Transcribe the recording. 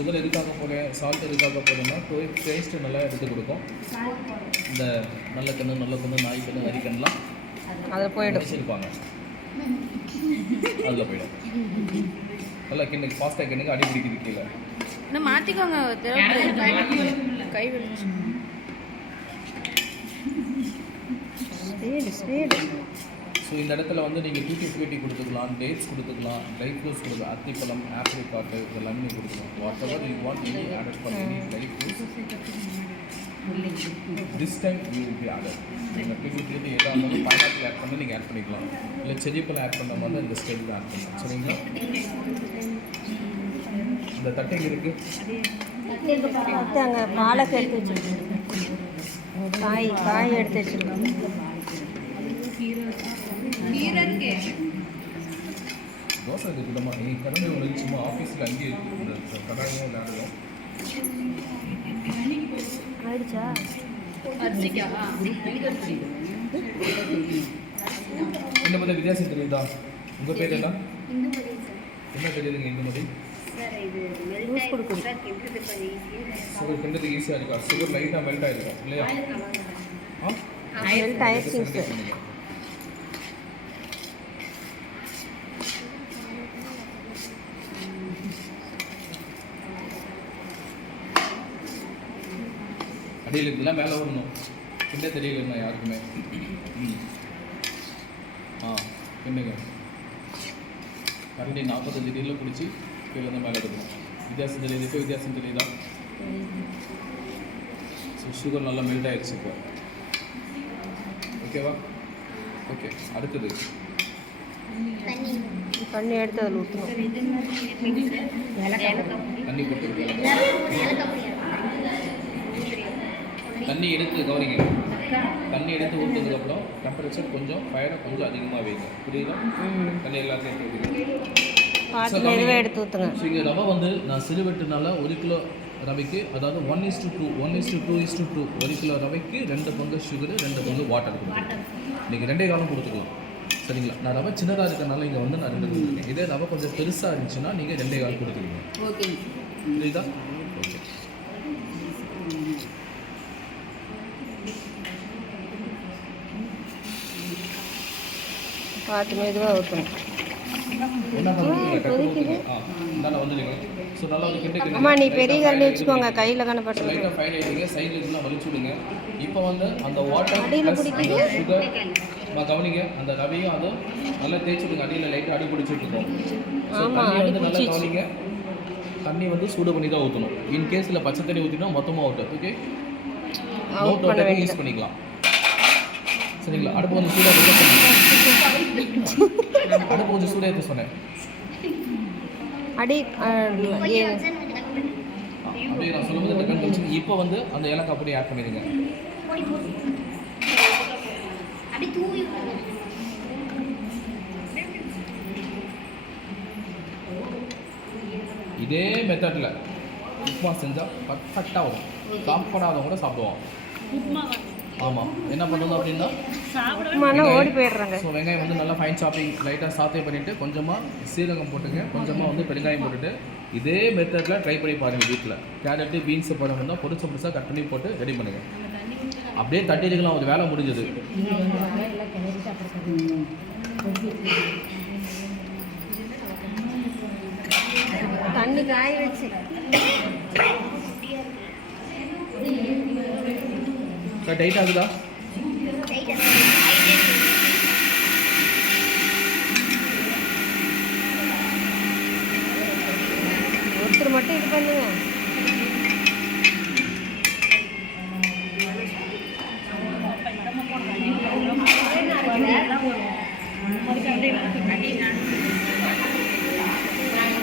Sugar எதுக்காக போகிறேன், salt எதுக்காக போகிறேன்னா டேஸ்ட்டு நல்லா எடுத்து கொடுக்கும். இந்த நல்ல கண்ணு நாய் கண்ணு நரிக்கண்ணெலாம் அதில் போய்டும் வச்சுருப்பாங்க, அதில் போயிடும். நல்லா கிண்ணுக்கு ஃபாஸ்ட்டாக கிண்ணுக்கு அடி பிடிக்குது கீழே. இன்னும் மாற்றிக்கோங்க கை ஸோ இந்த இடத்துல வந்து நீங்கள் டூட்டி ஃப்ரூட்டி கொடுத்துக்கலாம், டேட்ஸ் கொடுத்துக்கலாம், ட்ரை ஃப்ரூட்ஸ் கொடுக்கலாம், அத்திப்பழம், ஆப்ரிகாட்டு இதெல்லாமே கொடுத்துக்கலாம். What ever you want any added for any dry fruits this time you will be added. நீங்கள் டூட்டி ஃப்ரூட்டி எதாக இருந்தாலும் பைனாப்பிள் ஆட் பண்ணி நீங்கள் ஆட் பண்ணிக்கலாம், இல்லை செடி பழம் ஆட் பண்ண மாதிரி இந்த ஸ்டேஜில் ஆட் பண்ணலாம். சரிங்களா? இந்த தட்டை இருக்குது அங்கே பாலக்கு எடுத்து வச்சுருக்கோம், காய் எடுத்து வச்சுருக்கோம். தோசை இருக்குமா நீ கடமை ஒன்று சும்மா ஆஃபீஸில் அங்கேயே இந்த கடாயும் விளையாடுவோம். ஆயிடுச்சா இந்த மாதிரி வித்தியாசம் தெரியுதா? உங்கள் பேர் என்ன? என்ன தெரியுதுங்க இந்துமதி? சுகர் கிண்டதுக்கு ஈஸியாக இருக்கா? சுகர் லைட்டாக மெல்ட் ஆகிருக்கா இல்லையா? மெல்ட் ஆயிடுச்சு. அடியில் இருக்குதுலாம் மேலே வரணும். கிண்ட தெரியலண்ணா யாருக்குமே. கிண்டுங்க. கரண்டி 45 டிகிரியில் பிடிச்சி கீழே தான் மேலே எடுக்கணும். வித்தியாசம் தெரியுது? இப்போ வித்தியாசம் தெரியுதா? ஸோ சுகர் நல்லா மெல்ட் ஆகிடுச்சு இப்போ. ஓகேவா? ஓகே. அடுத்தது தண்ணி எடுத்து அதில் ஊற்றணும். தண்ணி போட்டு தண்ணி எடுத்து கவனிங்க. தண்ணி எடுத்து ஊற்றுனதுக்கப்புறம் டெம்பரேச்சர் கொஞ்சம் ஃபயரை கொஞ்சம் அதிகமாக வைங்க. புரியுதா? தண்ணி எல்லாத்தையும் எடுத்து ஊற்றுங்க. ஸோ இங்கே ரவை வந்து நான் சிறுவெட்டுனால 1 கிலோ ரவைக்கு, அதாவது 1:2 1:2 1 கிலோ ரவைக்கு 2 பங்கு சுகரு 2 பங்கு வாட்டர் கொடுத்துருக்கேன். இன்றைக்கி 2 காலம் கொடுத்துக்கலாம். சரிங்களா? நான் ரவை சின்னதாக இருக்கிறனால இங்கே வந்து நான் 2 கொடுத்துருக்கேன். இதே ரவை கொஞ்சம் பெருசாக இருந்துச்சுன்னா நீங்கள் 2 கால் கொடுத்துருக்கீங்க. ஓகே, புரியுதா? ஓகே. பார்த்து மெதுவாக ஊற்றணும். அம்மா நீ பெரிய கரண்டி வச்சுக்கோங்க, கையில் கணப்பட்டு லைட்டாக ஃபைன் ஆகிடுங்க, சைடில் இதெல்லாம் வலிச்சு விடுங்க. இப்போ வந்து அந்த வாட்டர் அடியில் பிடிக்குது, சுகர் கவனிங்க. அந்த ரவையும் அதுவும் நல்லா தேய்ச்சி விடுங்க. அடியில் லைட்டாக அடி பிடிச்சி விட்டுருக்கோம். தண்ணி வந்து நல்லா கவனிங்க. தண்ணி வந்து சூடு பண்ணி தான் ஊற்றணும். இன்கேஸில் பச்சை தண்ணி ஊற்றினா மொத்தமாக out. Okay, out water use பண்ணிக்கலாம். சரிங்களா? அடுப்பு கொஞ்சம் சூடாக அடுப்பு கொஞ்சம் சூடாக ஏற்ற சொன்னேன். அப்படியே நான் சொல்லும்போது டக்குன்னு வச்சு இப்போ வந்து அந்த ஏலக்காய் அப்படியே ஆட் பண்ணிடுங்க. இதே மெத்தடில் உப்புமா செஞ்சால் பர்ஃபெக்டாக வரும். சாப்பிடாதவங்க கூட சாப்பிடுவோம். ஆமாம், என்ன பண்ணணும் அப்படின்னா ஓடி போயிடுறாங்க. ஸோ வெங்காயம் வந்து நல்லா ஃபைன் சாப்பிங் லைட்டாக சாத்தே பண்ணிவிட்டு கொஞ்சமாக சீரகம் போட்டுங்க, கொஞ்சமாக வந்து பெருங்காயம் போட்டுட்டு இதே மெத்தடில் ட்ரை பண்ணி பாருங்கள். வீட்டில் கேரட்டு பீன்ஸு பழம் வந்தால் பொடிசாக கட் பண்ணி போட்டு ரெடி பண்ணுங்கள். அப்படியே தட்டிட்டுக்கலாம், ஒரு வேலை முடிஞ்சது. தண்ணி காய வச்சு டைட் ஆகுதா? ஒருத்தர் மட்டும் இது பண்ணுங்க.